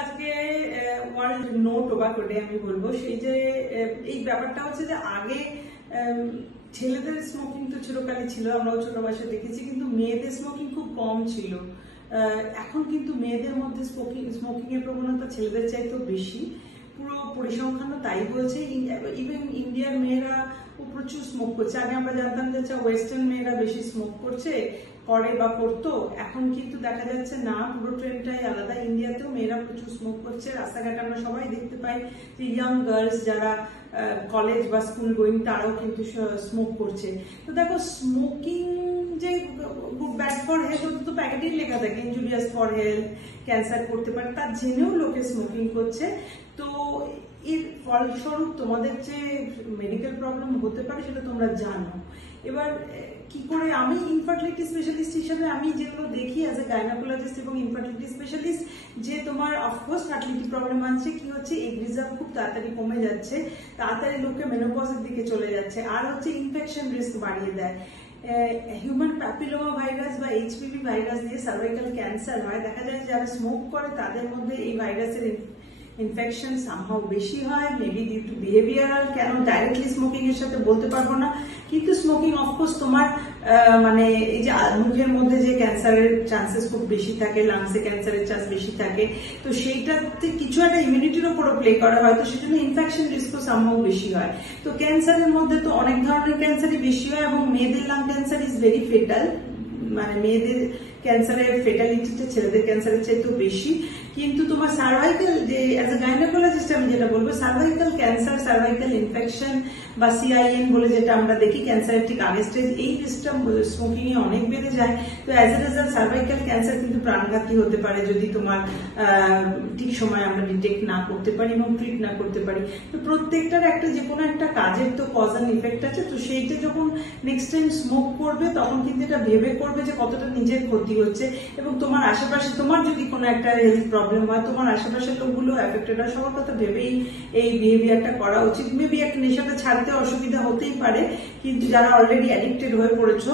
আজকে world no tobacco day আমি বলবো। সেই যে এই ব্যাপারটা হচ্ছে যে আগে ছেলেদের স্মোকিং তো চিরকালই ছিল, আমরাও ছোট বয়সে দেখেছি, কিন্তু মেয়েদের স্মোকিং খুব কম ছিল। এখন কিন্তু মেয়েদের মধ্যে স্মোকিং এর প্রবণতা ছেলেদের চাইতেও বেশি। পুরো পরিসংখ্যানও তাই বলছে। ইভেন ইন্ডিয়ার মেয়েরা প্রচুর স্মোক করছে। আগে আমরা জানতাম যে ওয়েস্টার্ন মেয়েরা বেশি স্মোক করে বা করতো, এখন কিন্তু দেখা যাচ্ছে না, পুরো ট্রেন্ডটাই আলাদা। ইন্ডিয়াতেও মেয়েরা প্রচুর স্মোক করছে। রাস্তাঘাটে আমরা সবাই দেখতে পাই যে ইয়াং গার্লস যারা কলেজ বা স্কুল গোয়িং তারাও কিন্তু স্মোক করছে। তো দেখো, স্মোকিং যে গুড ব্যাড ফর হেলথ, ওটা তো প্যাকেটেই লেখা থাকে ইনজুরিয়াস ফর হেলথ, ক্যান্সার করতে পারে, তার জেনেও লোকে স্মোকিং করছে। তো এর ফলস্বরূপ তোমাদের যে মেডিকেল প্রবলেম হতে পারে সেটা তোমরা জানো। এবার কি করে আমি ইনফার্টিলিটি স্পেশালিস্ট হিসেবে আমি যেগুলো দেখি অ্যাজ এ গাইনোকোলজিস্ট এবং ইনফার্টিলিটি স্পেশালিস্ট, যে তোমার অফকোর্স ফার্টিলিটি প্রবলেম আছে, কি হচ্ছে এগ রিজার্ভ খুব তাড়াতাড়ি কমে যাচ্ছে, তাড়াতাড়ি লোকে মেনোপজের দিকে চলে যাচ্ছে, আর হচ্ছে ইনফেকশন রিস্ক বাড়িয়ে দেয়। হিউম্যান প্যাপিলোমা ভাইরাস বা এইচপিভি ভাইরাস দিয়ে সার্ভাইকাল ক্যান্সার হয়। দেখা যায় যারা স্মোক করে তাদের মধ্যে এই ভাইরাসের ইনফেকশন সামহাও বেশি হয়, মেবি ডিউ টু বিহেভিয়ারাল। কেন ডাইরেক্টলি স্মোকিং এর সাথে বলতে পারবো না, কিন্তু স্মোকিং অফকোর্স তোমার মানে এই যে মুখের মধ্যে যে ক্যান্সারের চান্সেস খুব বেশি থাকে, লাংসে ক্যান্সারের চান্স বেশি থাকে, তো সেইটাতে কিছু একটা ইমিউনিটির উপরও প্লে করা হয়, তো সেজন্য ইনফেকশন রিস্কও সামহাও বেশি হয়। তো ক্যান্সারের মধ্যে তো অনেক ধরনের ক্যান্সারই বেশি হয়, এবং মেয়েদের lung cancer is very fatal. মানে মেয়েদের ক্যান্সারের ফেটালিটিটা ছেলেদের ক্যান্সারের চাইতেও বেশি। কিন্তু তোমার সার্ভাইকাল, যে অ্যাজ এ গাইনোকোলজিস্ট আমি যেটা বলবো, সার্ভাইকাল ক্যান্সার, সার্ভাইকাল ইনফেকশন বা সিআইএন বলে যেটা আমরা দেখি, ক্যান্সারের ঠিক আগের স্টেজ, এই রিস্কটা স্মোকিং এ অনেক বেড়ে যায়। তো as a result cervical cancer কিন্তু প্রাণঘাতী হতে পারে যদি তোমার ঠিক সময় আমরা ডিটেক্ট না করতে পারি এবং ট্রিট না করতে পারি। তো প্রত্যেকটার একটা যে কোনো একটা কাজের তো কজ অ্যান্ড ইফেক্ট আছে। তো সেইটা যখন নেক্সট টাইম স্মোক করবে তখন কিন্তু এটা ভেবে করবে যে কতটা নিজের ক্ষতি হচ্ছে, এবং তোমার আশেপাশে তোমার যদি কোনো একটা হেলথ প্রবলেম হয়, তোমার আশেপাশের লোকগুলো এফেক্টেড হয়, সবার কথা ভেবেই এই বিহেভিয়ারটা করা উচিত। মেবি একটা নেশাটা ছাড়তে অসুবিধা হতেই পারে, কিন্তু যারা অলরেডি অ্যাডিক্টেড হয়ে পড়েছো,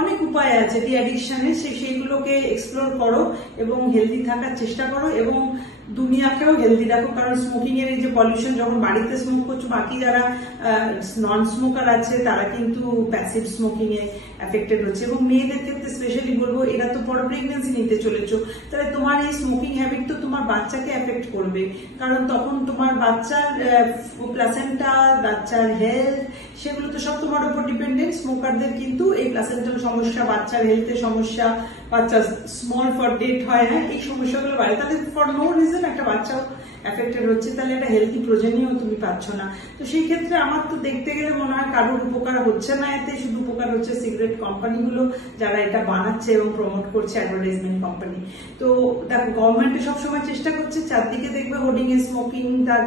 অনেক উপায় আছে ডি অ্যাডিকশনের, সেইগুলোকে এক্সপ্লোর করো এবং হেলদি থাকার চেষ্টা করো, এবং দুনিয়াকেও হেলদি রাখো। কারণ স্মোকিং এর এই যে পলিউশন, যখন বাড়িতে স্মোক করছো, বাকি যারা নন স্মোকার আছে তারা কিন্তু প্যাসিভ স্মোকিং এ এফেক্টেড হচ্ছে। এবং মেয়েদের ক্ষেত্রে স্পেশালি বলবো, এরা তো বড় প্রেগনেন্সি নিতে চলেছো, তাহলে তোমার এই স্মোকিং হ্যাবিট তো তোমার বাচ্চাকে এফেক্ট করবে। কারণ তখন তোমার বাচ্চার প্লাসেন্টা, বাচ্চার হেলথ, সেগুলো তো সব তোমার উপর ডিপেন্ডেন্ট। স্মোকারদের কিন্তু এই প্লাসেন্টাল সমস্যা, বাচ্চার হেলথের সমস্যা, বাচ্চা স্মল ফর ডেট হয়, হ্যাঁ, এই সমস্যাগুলো বাড়ে। তাহলে ফর নো রিজন একটা বাচ্চাও এফেক্টেড হচ্ছে, তাহলে একটা হেলদি প্রজন্মও তুমি পাচ্ছ না। তো সেই ক্ষেত্রে আমার তো দেখতে গেলে মনে হয় কারোর উপকার হচ্ছে না এতে, শুধু উপকার হচ্ছে সিগারেট কোম্পানিগুলো যারা এটা বানাচ্ছে এবং প্রমোট করছে, অ্যাডভার্টাইজমেন্ট কোম্পানি। তো দেখো, গভর্নমেন্ট সবসময় চেষ্টা করছে, চারদিকে দেখবে হোর্ডিং এ স্মোকিং তার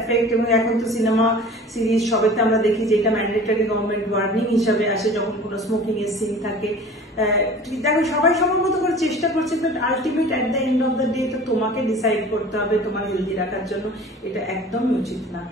এফেক্ট, এবং এখন তো সিনেমা সিরিজ সবেতে আমরা দেখি যে এটা ম্যান্ডেটরি গভর্নমেন্ট ওয়ার্নিং হিসাবে আসে যখন কোনো স্মোকিং এর সিন থাকে। দেখো, সবাই সবার মতো করে চেষ্টা করছে, but ultimate at the end of the day তো তোমাকে ডিসাইড করতে হবে তোমার হেলদি রাখার জন্য। এটা একদমই উচিত না।